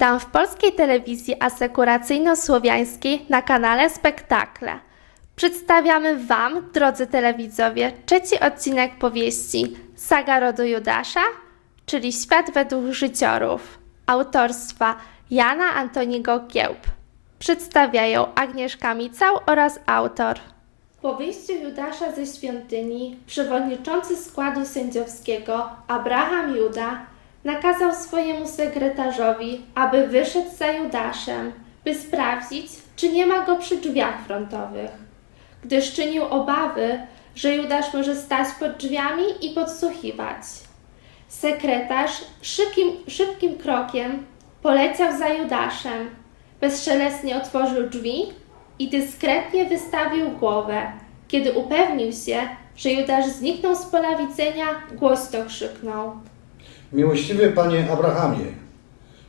Witam w polskiej telewizji asekuracyjno-słowiańskiej na kanale Spektakle. Przedstawiamy Wam, drodzy telewidzowie, trzeci odcinek powieści Saga rodu Judasza, czyli Świat według życiorów, autorstwa Jana Antoniego Kiełb. Przedstawiają Agnieszka Micał oraz autor. Po wyjściu Judasza ze świątyni, przewodniczący składu sędziowskiego Abraham Juda nakazał swojemu sekretarzowi, aby wyszedł za Judaszem, by sprawdzić, czy nie ma go przy drzwiach frontowych, gdyż czynił obawy, że Judasz może stać pod drzwiami i podsłuchiwać. Sekretarz szybkim, szybkim krokiem poleciał za Judaszem, bezszelestnie otworzył drzwi i dyskretnie wystawił głowę. Kiedy upewnił się, że Judasz zniknął z pola widzenia, głośno krzyknął. Miłościwy panie Abrahamie,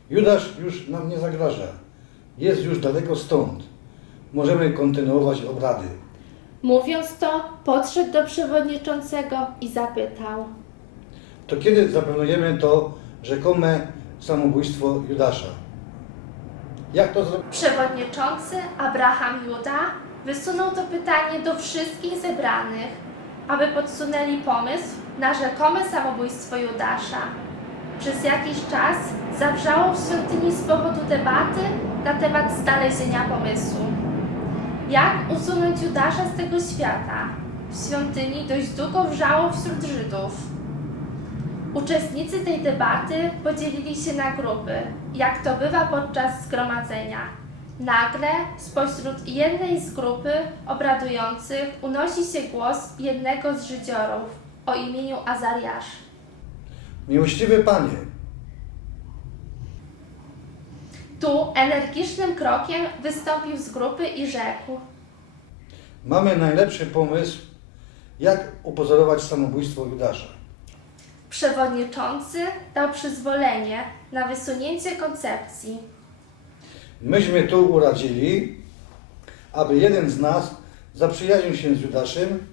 Judasz już nam nie zagraża. Jest już daleko stąd. Możemy kontynuować obrady. Mówiąc to, podszedł do przewodniczącego i zapytał. To kiedy zaplanujemy to rzekome samobójstwo Judasza? Jak to zrobić? Przewodniczący Abraham Juda wysunął to pytanie do wszystkich zebranych, aby podsunęli pomysł na rzekome samobójstwo Judasza. Przez jakiś czas zawrzało w świątyni z powodu debaty na temat znalezienia pomysłu. Jak usunąć Judasza z tego świata? W świątyni dość długo wrzało wśród Żydów. Uczestnicy tej debaty podzielili się na grupy, jak to bywa podczas zgromadzenia. Nagle spośród jednej z grupy obradujących unosi się głos jednego z żydziorów o imieniu Azariasz. Miłościwy panie, Tu energicznym krokiem wystąpił z grupy i rzekł: mamy najlepszy pomysł, jak upozorować samobójstwo Judasza. Przewodniczący dał przyzwolenie na wysunięcie koncepcji. Myśmy tu uradzili, aby jeden z nas zaprzyjaźnił się z Judaszem,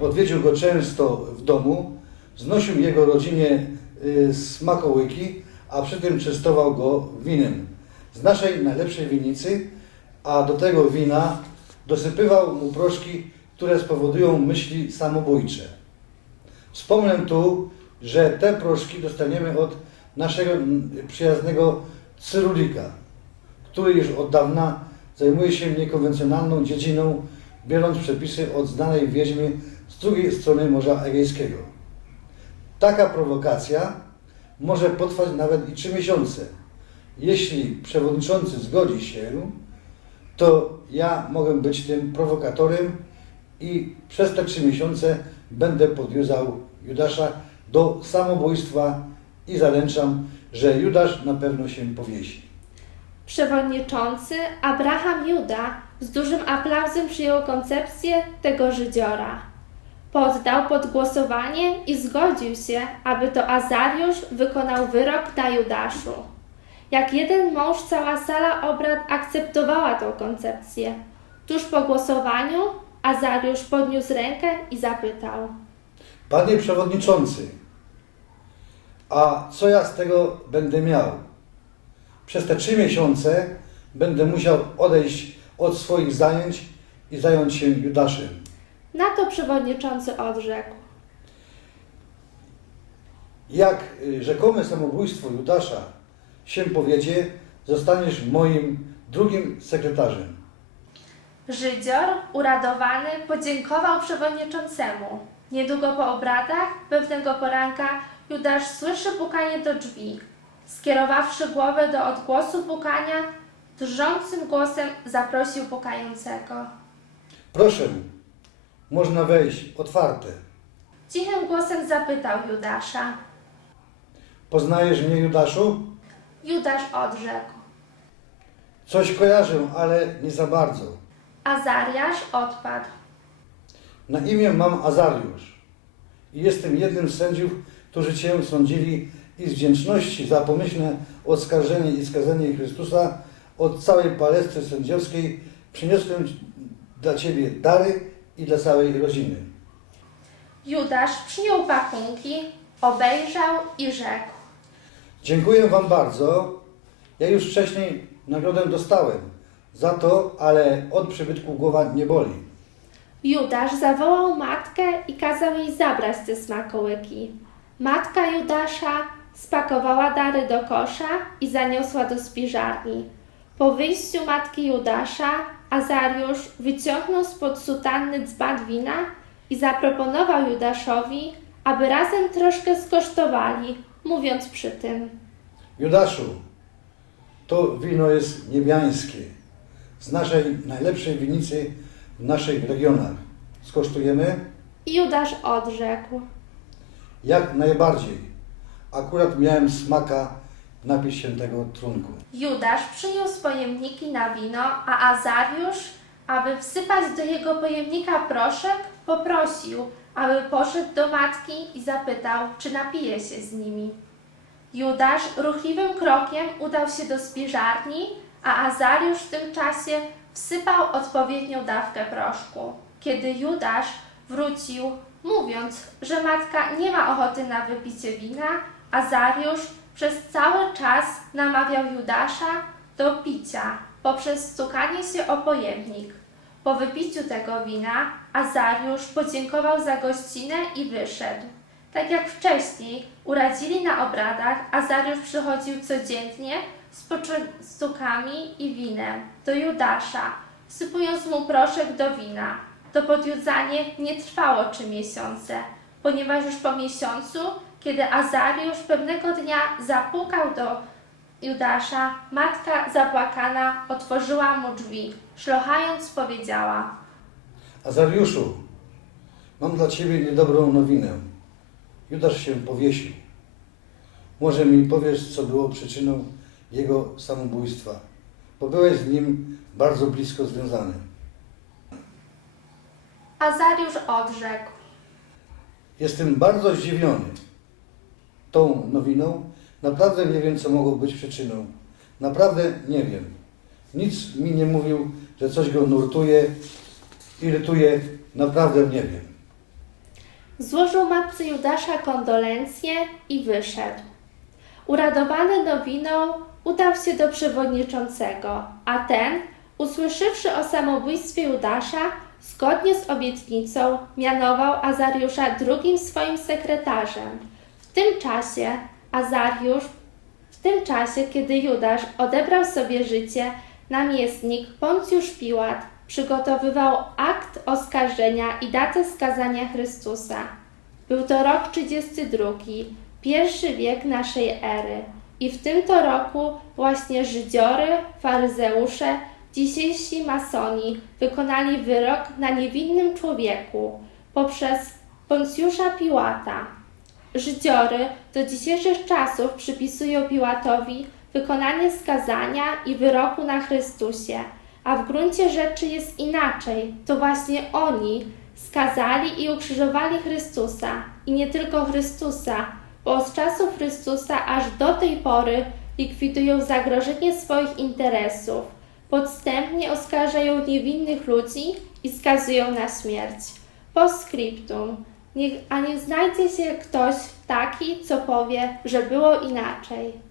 odwiedził go często w domu, znosił jego rodzinie y, smakołyki, a przy tym częstował go winem z naszej najlepszej winnicy, a do tego wina dosypywał mu proszki, które spowodują myśli samobójcze. Wspomnę tu, że te proszki dostaniemy od naszego przyjaznego Cyrulika, który już od dawna zajmuje się niekonwencjonalną dziedziną, biorąc przepisy od znanej wiedźmy z drugiej strony Morza Egejskiego. Taka prowokacja może potrwać nawet i trzy miesiące. Jeśli przewodniczący zgodzi się, to ja mogę być tym prowokatorem i przez te trzy miesiące będę podwiązał Judasza do samobójstwa i zaręczam, że Judasz na pewno się powiesi. Przewodniczący Abraham Juda z dużym aplauzem przyjął koncepcję tego żydziora. Poddał pod głosowanie i zgodził się, aby to Azariusz wykonał wyrok na Judaszu. Jak jeden mąż cała sala obrad akceptowała tą koncepcję. Tuż po głosowaniu Azariusz podniósł rękę i zapytał. Panie Przewodniczący, a co ja z tego będę miał? Przez te trzy miesiące będę musiał odejść od swoich zajęć i zająć się Judaszem. Na to przewodniczący odrzekł. Jak y, rzekome samobójstwo Judasza się powiedzie, zostaniesz moim drugim sekretarzem. Żydzior, uradowany, podziękował przewodniczącemu. Niedługo po obradach, pewnego poranka, Judasz słyszy pukanie do drzwi. Skierowawszy głowę do odgłosu pukania, drżącym głosem zaprosił pukającego. Proszę, można wejść, otwarte. Cichym głosem zapytał Judasza. Poznajesz mnie, Judaszu? Judasz odrzekł. Coś kojarzę, ale nie za bardzo. Azariasz odpadł. Na imię mam Azariusz i jestem jednym z sędziów, którzy Cię sądzili i z wdzięczności za pomyślne oskarżenie i skazanie Chrystusa od całej palestry sędziowskiej przyniosłem dla Ciebie dary i dla całej rodziny. Judasz przyjął pakunki, obejrzał i rzekł. Dziękuję Wam bardzo Ja już wcześniej nagrodę dostałem za to, ale od przybytku głowa nie boli. Judasz zawołał matkę i kazał jej zabrać te smakołyki. Matka Judasza spakowała dary do kosza i zaniosła do spiżarni. Po wyjściu matki Judasza, Azariusz wyciągnął spod sutanny dzban wina i zaproponował Judaszowi, aby razem troszkę skosztowali, mówiąc przy tym. Judaszu, to wino jest niebiańskie, z naszej najlepszej winnicy w naszych regionach. Skosztujemy? I Judasz odrzekł. Jak najbardziej. Akurat miałem smaka napić się tego trunku. Judasz przyniósł pojemniki na wino, a Azariusz, aby wsypać do jego pojemnika proszek, poprosił, aby poszedł do matki i zapytał, czy napije się z nimi. Judasz ruchliwym krokiem udał się do spiżarni, a Azariusz w tym czasie wsypał odpowiednią dawkę proszku. Kiedy Judasz wrócił, mówiąc, że matka nie ma ochoty na wypicie wina, Azariusz przez cały czas namawiał Judasza do picia poprzez stukanie się o pojemnik. Po wypiciu tego wina Azariusz podziękował za gościnę i wyszedł. Tak jak wcześniej uradzili na obradach, Azariusz przychodził codziennie z poczęstukami i winem do Judasza, wsypując mu proszek do wina. To podjudzanie nie trwało trzy miesiące, ponieważ już po miesiącu, kiedy Azariusz pewnego dnia zapukał do Judasza, matka zapłakana otworzyła mu drzwi, szlochając powiedziała Azariuszu, mam dla Ciebie niedobrą nowinę. Judasz się powiesił. Może mi powiesz, co było przyczyną jego samobójstwa, bo byłeś z nim bardzo blisko związany. Azariusz odrzekł. Jestem bardzo zdziwiony tą nowiną. Naprawdę nie wiem, co mogło być przyczyną. Naprawdę nie wiem. Nic mi nie mówił, że coś go nurtuje, irytuje. Naprawdę nie wiem. Złożył matce Judasza kondolencje i wyszedł. Uradowany nowiną, udał się do przewodniczącego, a ten, usłyszawszy o samobójstwie Judasza, zgodnie z obietnicą mianował Azariusza drugim swoim sekretarzem. Tym czasie Azariusz, w tym czasie, kiedy Judasz odebrał sobie życie, namiestnik Poncjusz Piłat przygotowywał akt oskarżenia i datę skazania Chrystusa. Był to rok 32, pierwszy wiek naszej ery. I w tym to roku właśnie Żydziory, faryzeusze, dzisiejsi masoni wykonali wyrok na niewinnym człowieku poprzez Poncjusza Piłata. Żydziory do dzisiejszych czasów przypisują Piłatowi wykonanie skazania i wyroku na Chrystusie, a w gruncie rzeczy jest inaczej. To właśnie oni skazali i ukrzyżowali Chrystusa i nie tylko Chrystusa, bo od czasów Chrystusa aż do tej pory likwidują zagrożenie swoich interesów, podstępnie oskarżają niewinnych ludzi i skazują na śmierć. Postscriptum. Niech, a nie znajdzie się ktoś taki, co powie, że było inaczej.